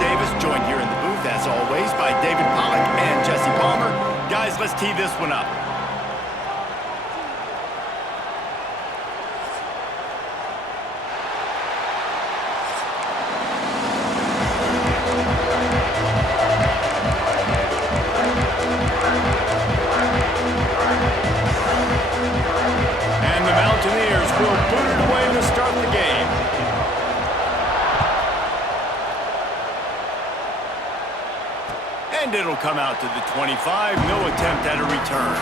Davis, joined here in the booth, as always, by David Pollack and Jesse Palmer. Guys, let's tee this one up. And the Mountaineers will put it away to start the game. And it'll come out to the 25. No attempt at a return.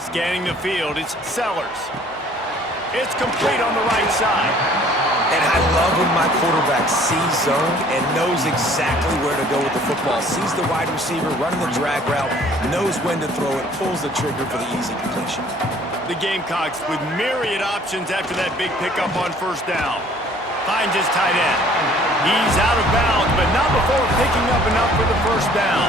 Scanning the field, it's Sellers. It's complete on the right side. And I love when my quarterback sees zone and knows exactly where to go with the football. Sees the wide receiver running the drag route, knows when to throw it, pulls the trigger for the easy completion. The Gamecocks with myriad options after that big pickup on first down. Finds his tight end. He's out of bounds, but not before picking up enough for the first down.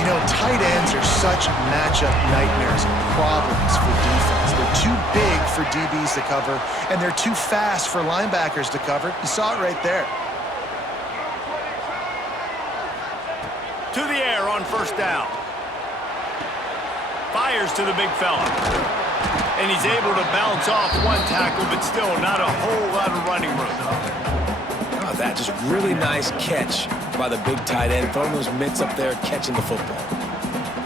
You know, tight ends are such matchup nightmares and problems for defense. They're too big for DBs to cover, and they're too fast for linebackers to cover. You saw it right there. To the air on first down. Fires to the big fella. And he's able to bounce off one tackle, but still not a whole lot of running room. Oh, that just really nice catch by the big tight end, throwing those mitts up there, catching the football.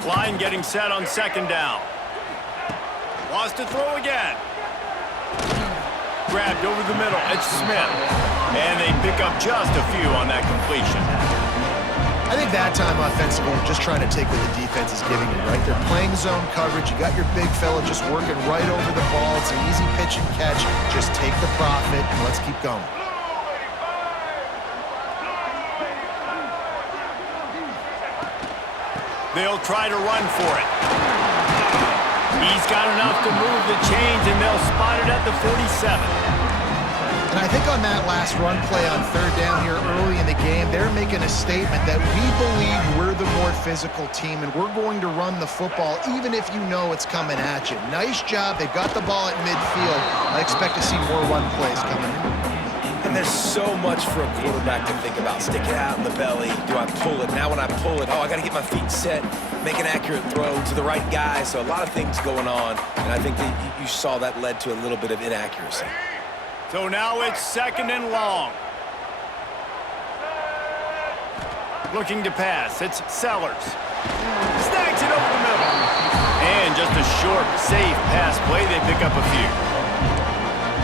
Line getting set on second down. Wants to throw again. Grabbed over the middle. It's Smith. And they pick up just a few on that completion. I think that time offensively, just trying to take what the defense is giving you, right? They're playing zone coverage. You got your big fella just working right over the ball. It's an easy pitch and catch. Just take the profit and let's keep going. They'll try to run for it. He's got enough to move the chains, and they'll spot it at the 47. And I think on that last run play on third down here early in the game, they're making a statement that we believe we're the more physical team, and we're going to run the football even if you know it's coming at you. Nice job. They've got the ball at midfield. I expect to see more run plays coming in. And there's so much for a quarterback to think about. Stick it out in the belly. Do I pull it? Now when I pull it, oh, I got to get my feet set, make an accurate throw to the right guy. So a lot of things going on, and I think that you saw that led to a little bit of inaccuracy. So now it's second and long. Looking to pass. It's Sellers. Snags it over the middle. And just a short, safe pass play. They pick up a few.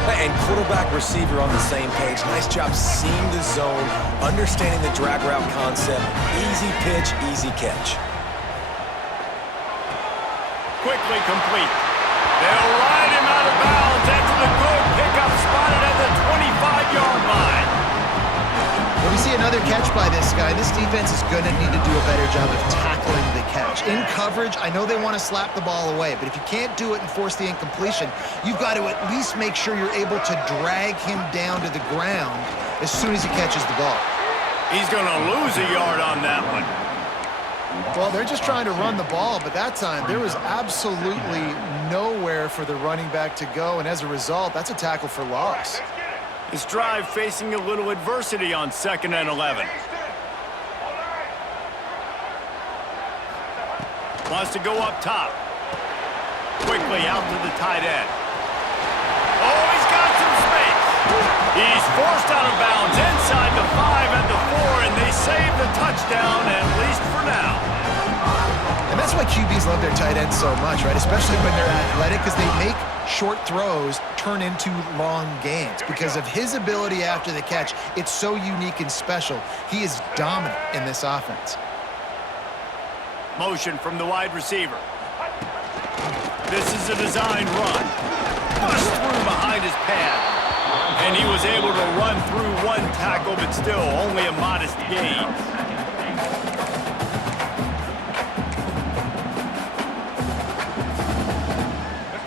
And quarterback receiver on the same page. Nice job seeing the zone, understanding the drag route concept. Easy pitch, easy catch. Quickly complete. They'll ride him out of bounds after the good pickup spotted at the 25-yard line. When we see another catch by this guy, this defense is going to need to do a better job of tackling the catch. In coverage, I know they want to slap the ball away, but if you can't do it and force the incompletion, you've got to at least make sure you're able to drag him down to the ground as soon as he catches the ball. He's going to lose a yard on that one. Well, they're just trying to run the ball, but that time there was absolutely nowhere for the running back to go, and as a result, that's a tackle for loss. This drive facing a little adversity on second and 11. Wants to go up top. Quickly out to the tight end. Oh, he's got some space. He's forced out of bounds inside the 5 at the 4, and they save the touchdown, at least for now. And that's why QBs love their tight ends so much, right? Especially when they're athletic, because they make short throws turn into long gains. Because of his ability after the catch, it's so unique and special. He is dominant in this offense. Motion from the wide receiver. This is a design run. Pushed through behind his pad. And he was able to run through one tackle, but still only a modest gain.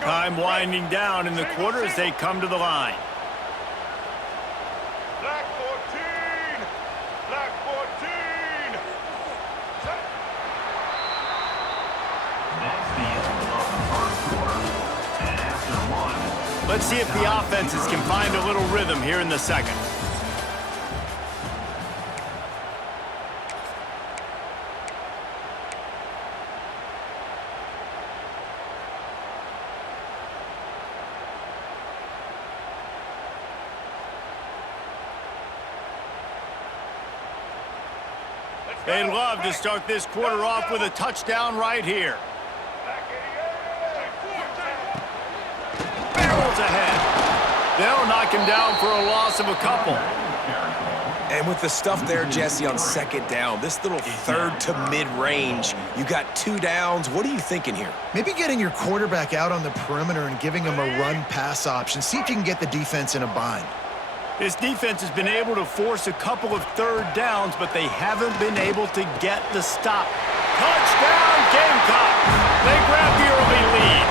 Time winding down in the quarter as they come to the line. Black 14! Black 14! see if the offenses can find a little rhythm here in the second. They'd love to start this quarter off with a touchdown right here. Barrels ahead. They'll knock him down for a loss of a couple. And with the stuff there, Jesse, on second down, this little third to mid-range, you got 2 downs. What are you thinking here? Maybe getting your quarterback out on the perimeter and giving him a run-pass option. See if you can get the defense in a bind. This defense has been able to force a couple of third downs, but they haven't been able to get the stop. Touchdown, Gamecocks! They grab the early lead.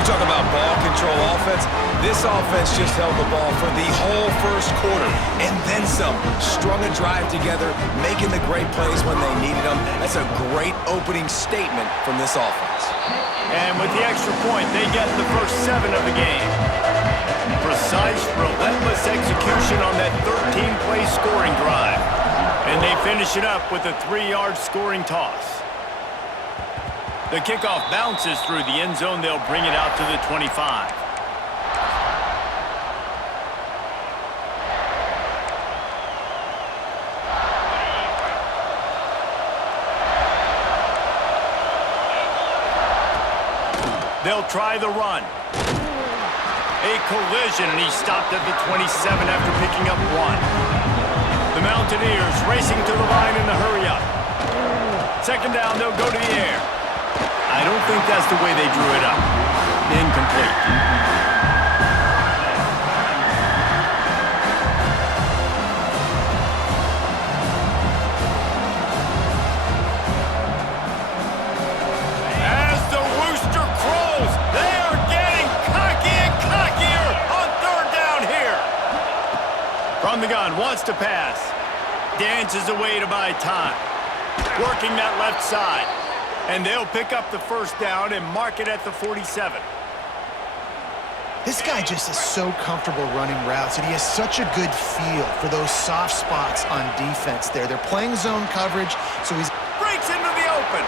You talk about ball control offense. This offense just held the ball for the whole first quarter, and then some. Strung a drive together, making the great plays when they needed them. That's a great opening statement from this offense. And with the extra point, they get the first 7 of the game. Precise, relentless execution on that 13-play scoring drive. And they finish it up with a 3-yard scoring toss. The kickoff bounces through the end zone. They'll bring it out to the 25. They'll try the run. A collision, and he stopped at the 27 after picking up 1. The Mountaineers racing to the line in the hurry-up. Second down, they'll go to the air. I don't think that's the way they drew it up. Incomplete. From the gun, wants to pass. Dances away to buy time. Working that left side. And they'll pick up the first down and mark it at the 47. This guy just is so comfortable running routes, and he has such a good feel for those soft spots on defense there. They're playing zone coverage, so he's... Breaks into the open.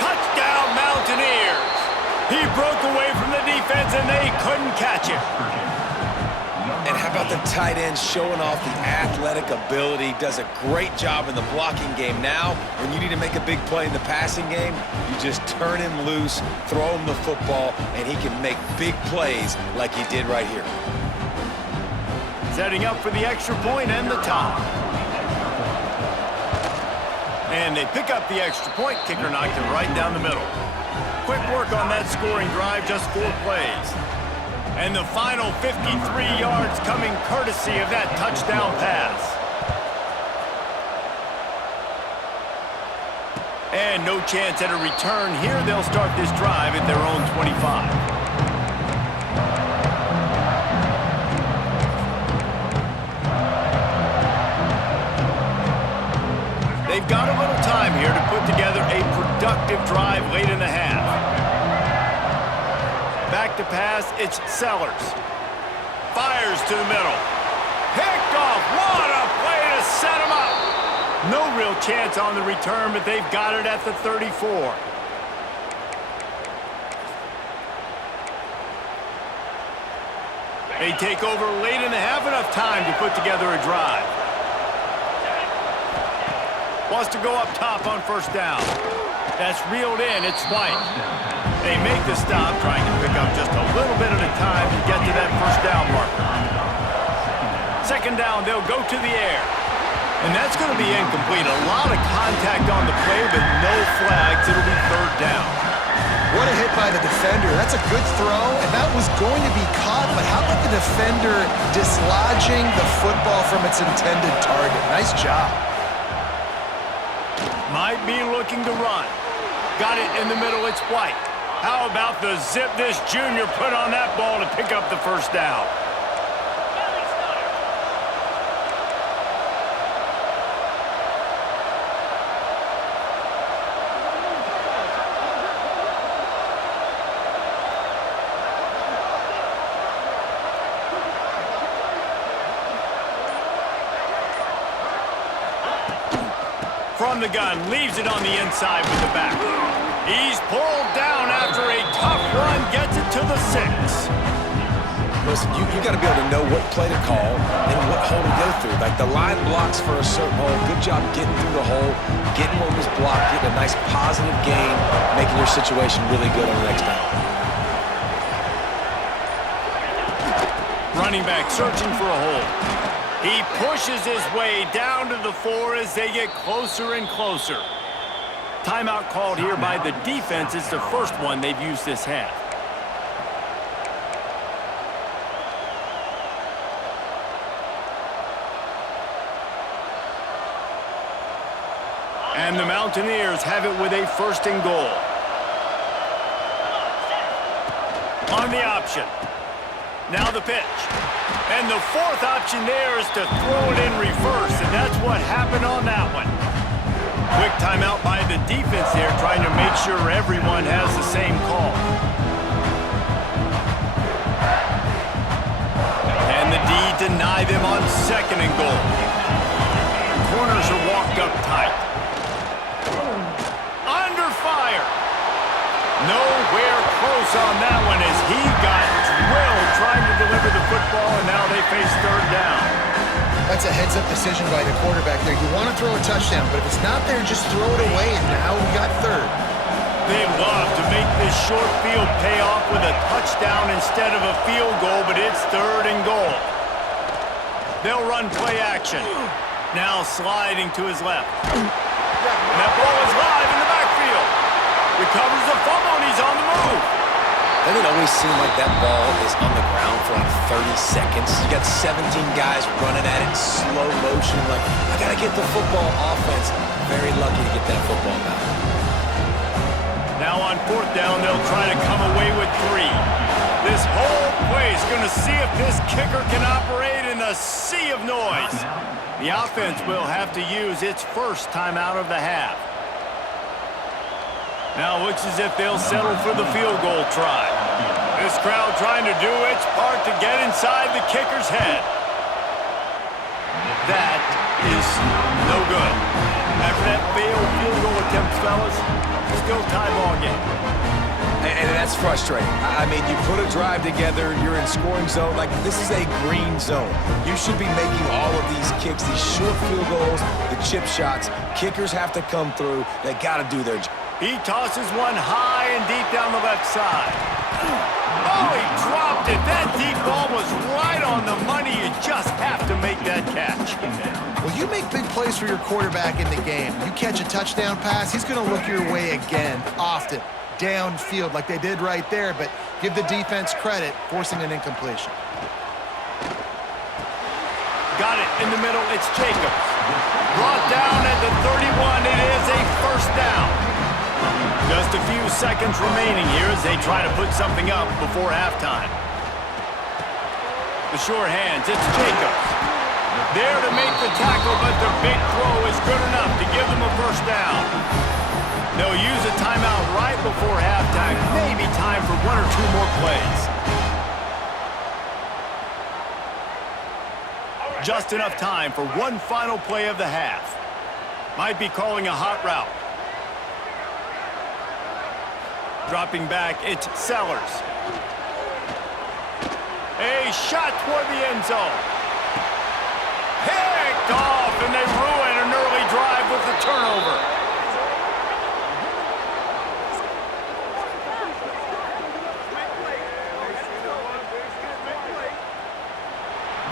Touchdown, Mountaineers. He broke away from the defense, and they couldn't catch him. And how about the tight end showing off the athletic ability? Does a great job in the blocking game. Now, when you need to make a big play in the passing game, you just turn him loose, throw him the football, and he can make big plays like he did right here. Setting up for the extra point and the tie. And they pick up the extra point. Kicker knocked it right down the middle. Quick work on that scoring drive, just 4 plays. And the final 53 yards coming courtesy of that touchdown pass. And no chance at a return here. They'll start this drive at their own 25. They've got a little time here to put together a productive drive late in the half. Back to pass, it's Sellers. Fires to the middle. Picked off. What a play to set him up. No real chance on the return, but they've got it at the 34. They take over late in the half, enough time to put together a drive. Wants to go up top on first down. That's reeled in, it's White. They make the stop, trying to pick up just a little bit at a time to get to that first down marker. Second down, they'll go to the air. And that's going to be incomplete. A lot of contact on the play, but no flags. It'll be third down. What a hit by the defender. That's a good throw, and that was going to be caught, but how about the defender dislodging the football from its intended target? Nice job. Might be looking to run. Got it in the middle, it's White. How about the zip this junior put on that ball to pick up the first down? from the gun, leaves it on the inside with the back. He's pulled down after a tough run, gets it to the 6. Listen, you got to be able to know what play to call and what hole to go through. Like the line blocks for a certain hole. Good job getting through the hole, getting what was blocked, getting a nice positive gain, making your situation really good on the next down. Running back searching for a hole. He pushes his way down to the 4 as they get closer and closer. Timeout called here by the defense. It's the first one they've used this half. And the Mountaineers have it with a 1st and goal. On the option. Now the pitch. And the 4th option there is to throw it in reverse, and that's what happened on that one. Quick timeout by the defense there, trying to make sure everyone has the same call. And the D deny them on 2nd and goal. The corners are walked up tight. Under fire. Nowhere close on that one as he got drilled trying to deliver the football, and now they face 3rd down. That's a heads-up decision by the quarterback there. You want to throw a touchdown, but if it's not there, just throw it away, and now we got 3rd. They love to make this short field pay off with a touchdown instead of a field goal, but it's 3rd and goal. They'll run play action. Now sliding to his left. And that ball is live in the backfield. Recovers the fumble, and he's on the move. Doesn't it always seem like that ball is on the ground for like 30 seconds? You got 17 guys running at it in slow motion. Like, I got to get the football. Offense, very lucky to get that football back. Now on 4th down, they'll try to come away with 3. This whole play is going to see if this kicker can operate in the sea of noise. The offense will have to use its 1st timeout of the half. Now looks as if they'll settle for the field goal try. This crowd trying to do its part to get inside the kicker's head. That is no good. After that failed field goal attempt, fellas, still tie ball game. And that's frustrating. I mean, you put a drive together, you're in scoring zone. Like, this is a green zone. You should be making all of these kicks, these short field goals, the chip shots. Kickers have to come through. They got to do their job. He tosses one high and deep down the left side. Oh, he dropped it. That deep ball was right on the money. You just have to make that catch. Well, you make big plays for your quarterback in the game. You catch a touchdown pass, he's going to look your way again, often, downfield like they did right there, but give the defense credit, forcing an incompletion. Got it in the middle. It's Jacobs. Brought down at the 31. It is a 1st down. Just a few seconds remaining here as they try to put something up before halftime. The sure hands, it's Jacobs. There to make the tackle, but the big throw is good enough to give them a 1st down. They'll use a timeout right before halftime. Maybe time for 1 or 2 more plays. Just enough time for one final play of the half. Might be calling a hot route. Dropping back, it's Sellers. A shot toward the end zone. Picked off, and they ruin an early drive with the turnover.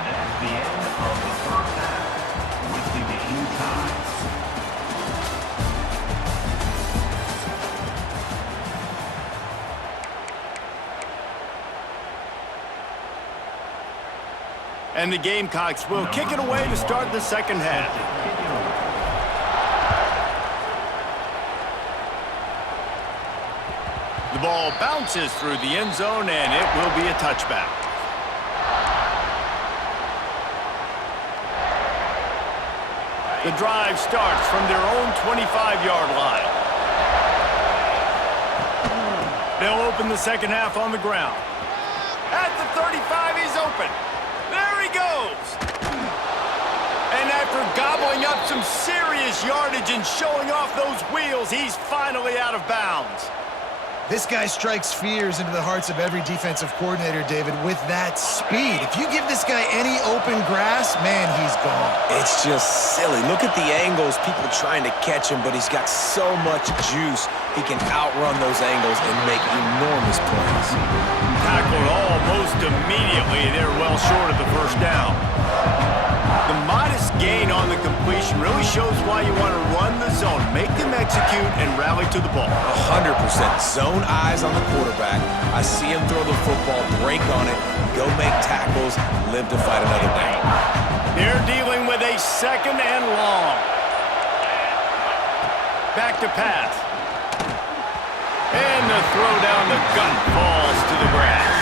That's the end of the 1st half, with the game tied. And the Gamecocks will kick it away to start the 2nd half. The ball bounces through the end zone, and it will be a touchback. The drive starts from their own 25-yard line. They'll open the 2nd half on the ground. At the 35, he's open. There he goes. And after gobbling up some serious yardage and showing off those wheels. He's finally out of bounds. This guy strikes fears into the hearts of every defensive coordinator, David, with that speed. If you give this guy any open grass, man, he's gone. It's just silly. Look at the angles, people trying to catch him, but he's got so much juice. He can outrun those angles and make enormous plays. Tackled almost immediately. They're well short of the first down. The modest gain on the completion really shows why you want to run the zone, make them execute, and rally to the ball. 100%. Zone eyes on the quarterback. I see him throw the football, break on it, go make tackles, live to fight another day. They're dealing with a second and long. Back to pass. And the throw down the gut falls to the grass.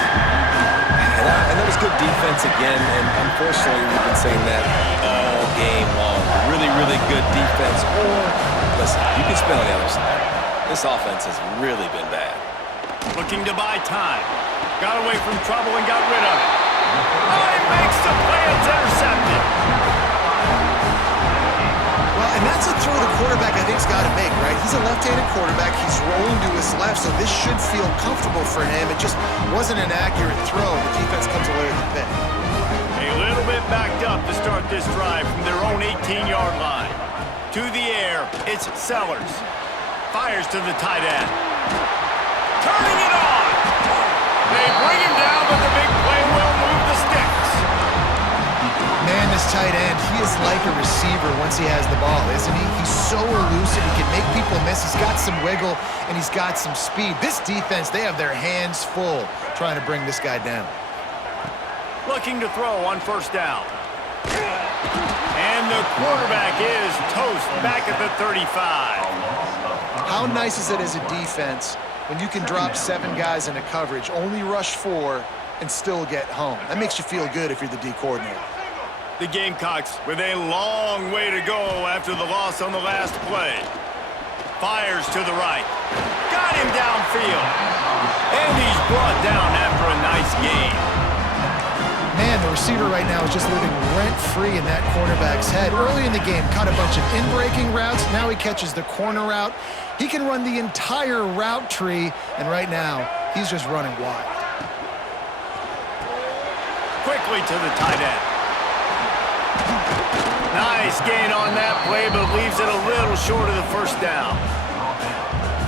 And that was good defense again, and unfortunately we've been saying that all game long. Really, really good defense. Or, listen, you can spin on the other side. This offense has really been bad. Looking to buy time. Got away from trouble and got rid of it. Oh, he makes the play. It's intercepted. Well, and that's a throw the quarterback I think's got to make, right? He's a left-handed quarterback. He's rolling to his left, so this should feel comfortable for him. It just wasn't an accurate throw. The defense comes away with the pick. A little bit backed up to start this drive from their own 18-yard line. To the air, it's Sellers. Fires to the tight end. Turning it on. They bring him down, but the big play will move the sticks. Man, this tight end, he is like a receiver once he has the ball, isn't he? He's so elusive. He can make people miss. He's got some wiggle, and he's got some speed. This defense, they have their hands full trying to bring this guy down. Looking to throw on first down. And the quarterback is toast back at the 35. How nice is it as a defense when you can drop 7 guys into coverage, only rush 4, and still get home? That makes you feel good if you're the D coordinator. The Gamecocks with a long way to go after the loss on the last play. Fires to the right. Got him downfield. And he's brought down after a nice gain. Man, the receiver right now is just living rent-free in that cornerback's head. Early in the game, caught a bunch of in-breaking routes. Now he catches the corner route. He can run the entire route tree, and right now, he's just running wild. Quickly to the tight end. Nice gain on that play, but leaves it a little short of the first down.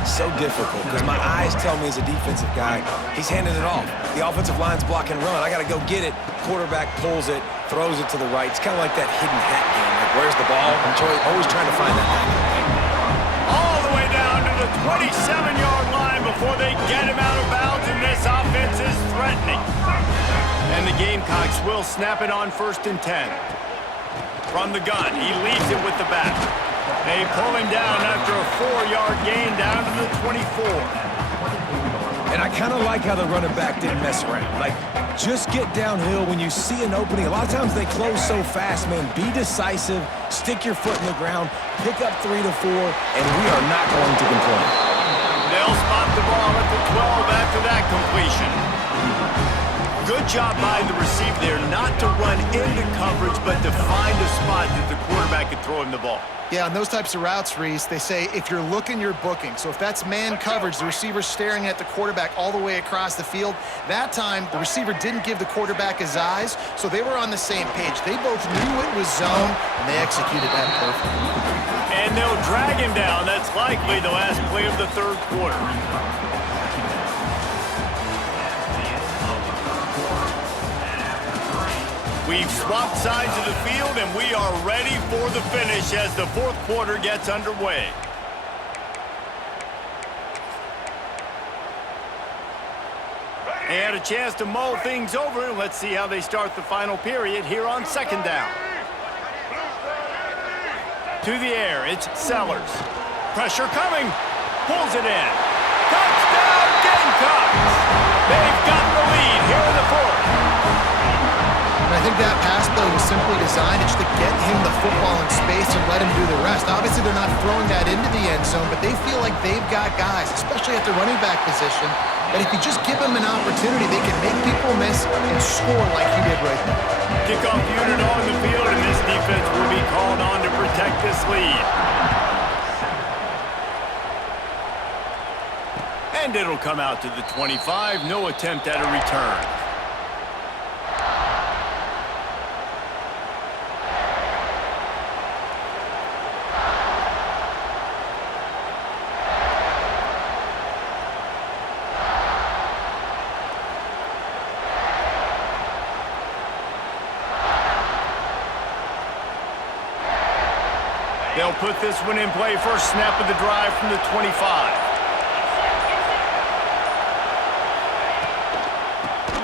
So difficult, because my eyes tell me as a defensive guy, he's handing it off. The offensive line's block and run. I got to go get it. Quarterback pulls it, throws it to the right. It's kind of like that hidden hat game. Like, where's the ball? I'm always trying to find that hat. All the way down to the 27-yard line before they get him out of bounds, and this offense is threatening. And the Gamecocks will snap it on 1st and 10. From the gun, he leaves it with the back. They pull him down after a 4-yard gain down to the 24. And I kind of like how the running back didn't mess around. Like, just get downhill when you see an opening. A lot of times they close so fast, man. Be decisive, stick your foot in the ground, pick up 3 to 4, and we are not going to complain. They'll spot the ball at the 12 after that completion. Good job by the receiver there, not to run into coverage, but to find a spot that the quarterback could throw him the ball. Yeah, on those types of routes, Reese, they say if you're looking, you're booking. So if that's man coverage, the receiver's staring at the quarterback all the way across the field. That time, the receiver didn't give the quarterback his eyes, so they were on the same page. They both knew it was zone, and they executed that perfectly. And they'll drag him down. That's likely the last play of the 3rd quarter. We've swapped sides of the field, and we are ready for the finish as the 4th quarter gets underway. They had a chance to mull things over. Let's see how they start the final period here on 2nd down. To the air, it's Sellers. Pressure coming. Pulls it in. Touchdown, Gamecocks! They've got the lead here in the 4th. And I think that pass play was simply designed just to get him the football in space and let him do the rest. Obviously, they're not throwing that into the end zone, but they feel like they've got guys, especially at the running back position, that if you just give them an opportunity, they can make people miss and score like he did right now. Kickoff unit on the field, and this defense will be called on to protect protect this lead. And it'll come out to the 25. No attempt at a return. They'll put this one in play. First snap of the drive from the 25.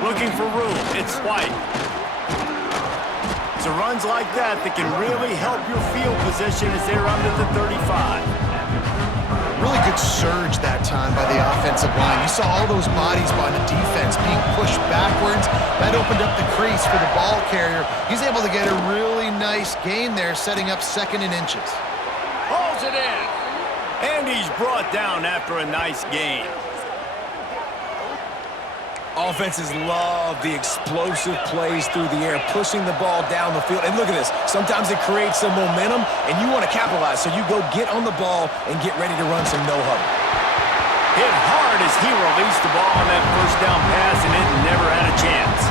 Looking for room. It's White. So runs like that can really help your field position as they're under the 35. Really good surge that time by the offensive line. You saw all those bodies by the defense being pushed backwards. That opened up the crease for the ball carrier. He's able to get a really nice gain there, setting up 2nd and inches. Hauls it in. And he's brought down after a nice gain. Offenses love the explosive plays through the air, pushing the ball down the field. And look at this. Sometimes it creates some momentum, and you want to capitalize. So you go get on the ball and get ready to run some no-huddle. Hit hard as he released the ball on that first down pass, and it never had a chance.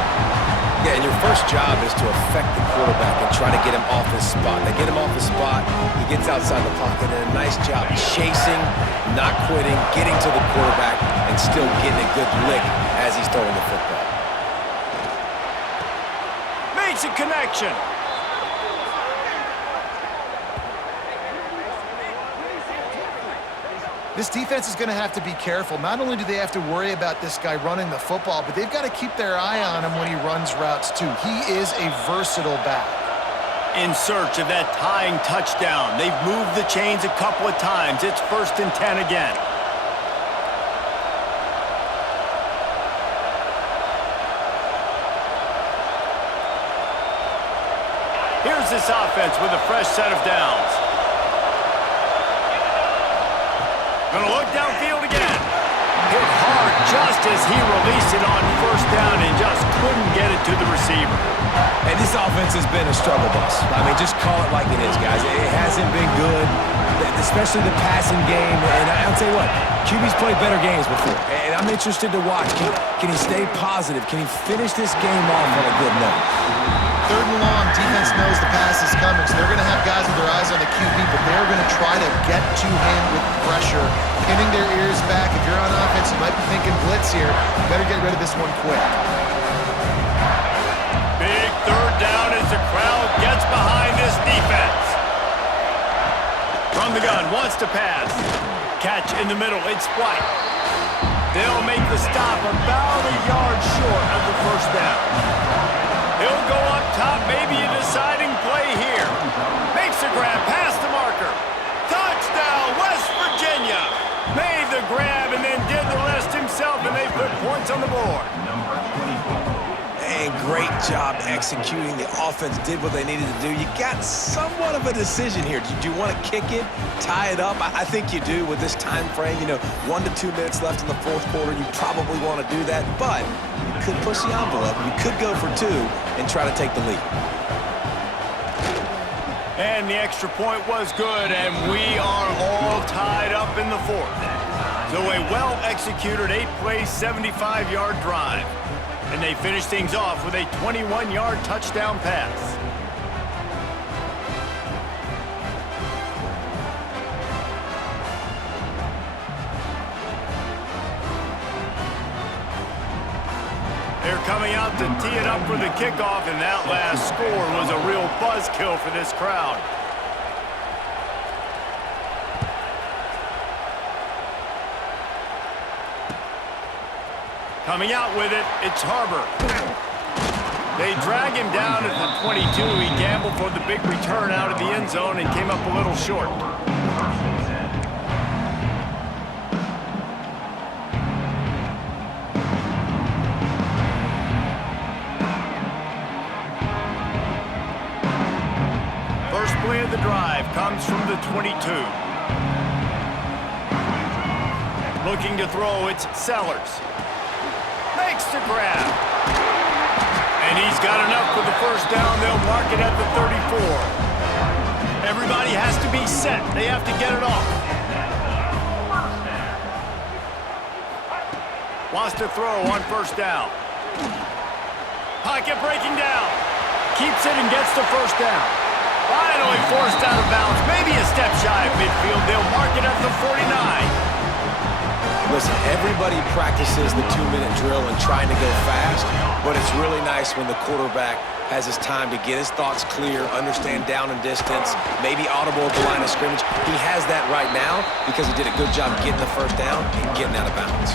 Yeah, and your first job is to affect the quarterback and try to get him off his spot. They get him off his spot, he gets outside the pocket, and a nice job chasing, not quitting, getting to the quarterback, and still getting a good lick as he's throwing the football. Makes a connection. This defense is going to have to be careful. Not only do they have to worry about this guy running the football, but they've got to keep their eye on him when he runs routes too. He is a versatile back. In search of that tying touchdown. They've moved the chains a couple of times. It's 1st and 10 again. Here's this offense with a fresh set of downs. Gonna look downfield again. Hit hard just as he released it on 1st down and just couldn't get it to the receiver. And this offense has been a struggle bus. I mean, just call it like it is, guys. It hasn't been good, especially the passing game. And I'll tell you what, QB's played better games before. And I'm interested to watch. Can he stay positive? Can he finish this game off on a good note? 3rd and long, defense knows the pass is coming, so they're going to have guys with their eyes on the QB, but they're going to try to get to him with pressure, pinning their ears back. If you're on offense, you might be thinking blitz here. You better get rid of this one quick. Big 3rd down as the crowd gets behind this defense. From the gun, wants to pass. Catch in the middle, it's White. They'll make the stop about a yard short of the 1st down. He'll go up top, maybe a deciding play here. Makes the grab past the marker. Touchdown, West Virginia. Made the grab and then did the rest himself, and they put points on the board. And great job executing. The offense did what they needed to do. You got somewhat of a decision here. Do you want to kick it, tie it up? I think you do with this time frame. 1 to 2 minutes left in the 4th quarter. You probably want to do that, but you could push the envelope. You could go for 2 and try to take the lead. And the extra point was good, and we are all tied up in the 4th. So a well-executed 8-play, 75-yard drive. And they finish things off with a 21-yard touchdown pass. They're coming out to tee it up for the kickoff, and that last score was a real buzzkill for this crowd. Coming out with it, it's Harbor. They drag him down at the 22. He gambled for the big return out of the end zone and came up a little short. First play of the drive comes from the 22. Looking to throw, it's Sellers. Makes the grab. And he's got enough for the 1st down. They'll mark it at the 34. And Everybody has to be set. They have to get it off. Wants to throw on first down. Pocket breaking down. Keeps it and gets the first down. Finally forced out of bounds. Maybe a step shy of midfield. They'll mark it at the 49. Listen, everybody practices the 2-minute drill and trying to go fast, but it's really nice when the quarterback has his time to get his thoughts clear, understand down and distance, maybe audible at the line of scrimmage. He has that right now because he did a good job getting the first down and getting out of bounds.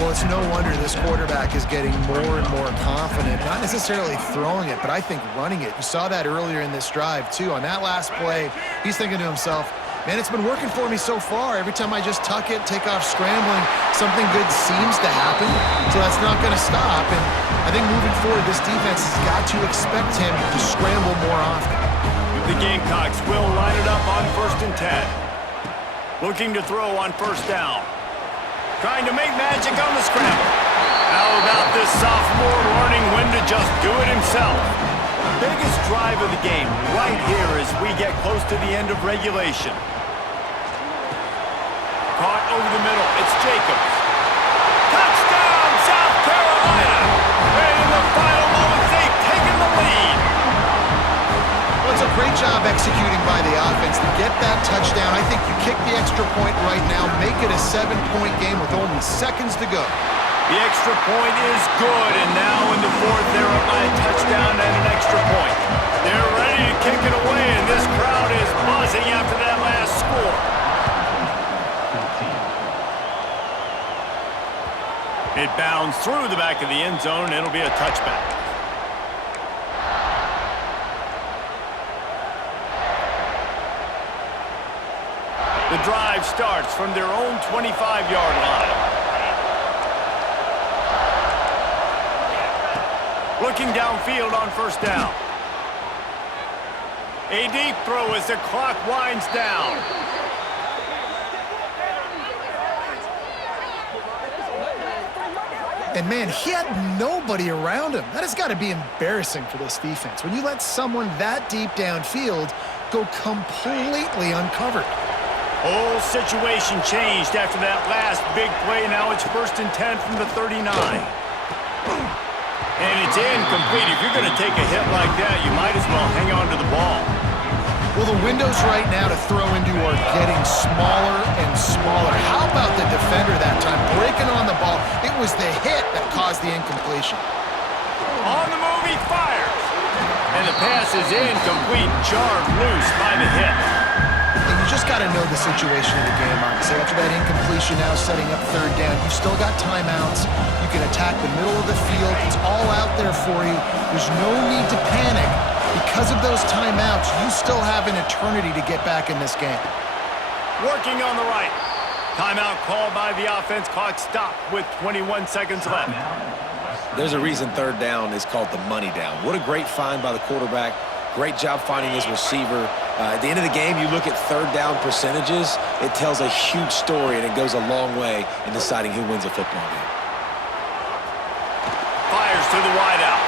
Well, it's no wonder this quarterback is getting more and more confident, not necessarily throwing it, but I think running it. You saw that earlier in this drive, too. On that last play, he's thinking to himself, man, it's been working for me so far. Every time I just tuck it, take off scrambling, something good seems to happen, so that's not going to stop. And I think moving forward, this defense has got to expect him to scramble more often. The Gamecocks will line it up on 1st and 10. Looking to throw on first down. Trying to make magic on the scramble. How about this sophomore learning when to just do it himself? Biggest drive of the game right here as we get close to the end of regulation. Caught over the middle. It's Jacobs. Touchdown, South Carolina! And in the final moments, they've taken the lead. Well, it's a great job executing by the offense to get that touchdown. I think you kick the extra point right now, make it a 7-point game with only seconds to go. The extra point is good, and now in the 4th, they're up by a touchdown and an extra point. They're ready to kick it away, and this crowd is buzzing after that last score. It bounds through the back of the end zone, and it'll be a touchback. The drive starts from their own 25-yard line. Looking downfield on first down. A deep throw as the clock winds down. And man, he had nobody around him. That has got to be embarrassing for this defense. When you let someone that deep downfield go completely uncovered. Whole situation changed after that last big play. Now it's 1st and 10 from the 39. And it's incomplete. If you're going to take a hit like that, you might as well hang on to the ball. Well, the windows right now to throw into are getting smaller and smaller. How about the defender that time breaking on the ball? It was the hit that caused the incompletion. On the move, he fires. And the pass is incomplete, jarred loose by the hit. And you just got to know the situation of the game, obviously. After that incompletion now setting up 3rd down, you've still got timeouts. You can attack the middle of the field. It's all out there for you. There's no need to panic. Because of those timeouts, you still have an eternity to get back in this game. Working on the right. Timeout called by the offense. Clock stopped with 21 seconds left. There's a reason 3rd down is called the money down. What a great find by the quarterback. Great job finding his receiver. At the end of the game, you look at 3rd down percentages. It tells a huge story, and it goes a long way in deciding who wins a football game. Fires to the wideout.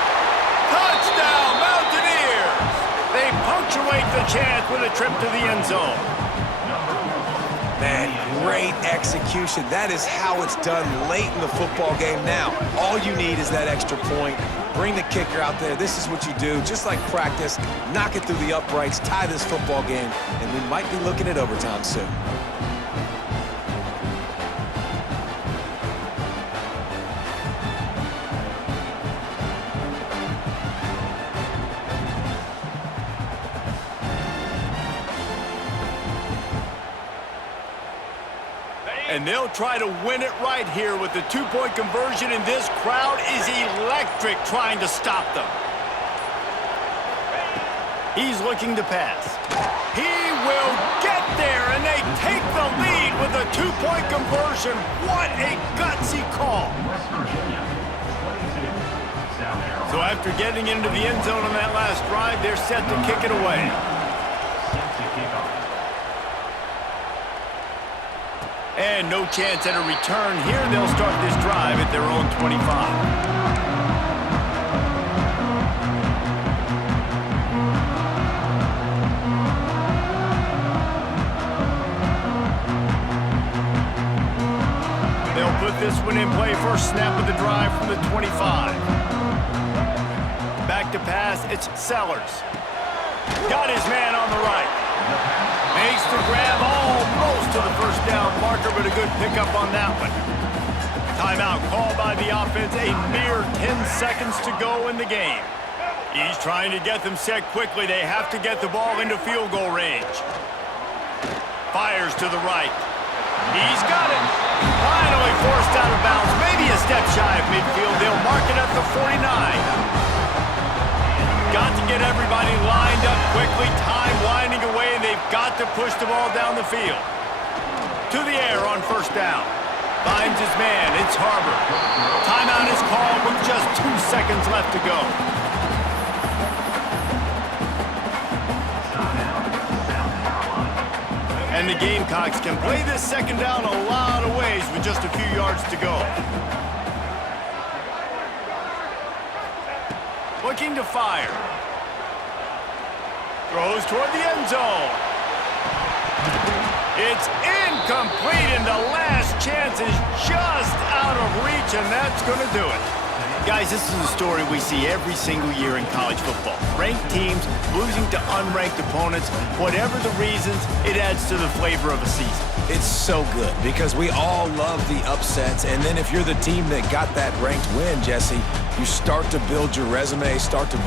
Touchdown, Mountaineers! They punctuate the chance with a trip to the end zone. Man, great execution. That is how it's done late in the football game now. All you need is that extra point. Bring the kicker out there. This is what you do. Just like practice, knock it through the uprights, tie this football game, and we might be looking at overtime soon. And they'll try to win it right here with the 2-point conversion, and this crowd is electric trying to stop them. He's looking to pass. He will get there, and they take the lead with a 2-point conversion. What a gutsy call. So after getting into the end zone on that last drive, they're set to kick it away. And no chance at a return here. They'll start this drive at their own 25. coming in play. First snap of the drive from the 25. Back to pass, it's Sellers. Got his man on the right. Makes the grab almost to the first down marker, but a good pickup on that one. Timeout called by the offense. A mere 10 seconds to go in the game. He's trying to get them set quickly. They have to get the ball into field goal range. Fires to the right. He's got it. Finally forced out of bounds. Maybe a step shy of midfield. They'll mark it at the 49. Got to get everybody lined up quickly. Time winding away, and they've got to push the ball down the field. To the air on first down. Finds his man. It's Harbor. Timeout is called with just 2 seconds left to go. And the Gamecocks can play this second down a lot of ways with just a few yards to go. Looking to fire. Throws toward the end zone. It's incomplete, and the last chance is just out of reach, and that's going to do it. Guys, this is a story we see every single year in college football. Ranked teams losing to unranked opponents. Whatever the reasons, it adds to the flavor of a season. It's so good because we all love the upsets, and then if you're the team that got that ranked win, Jesse, you start to build your resume, start to build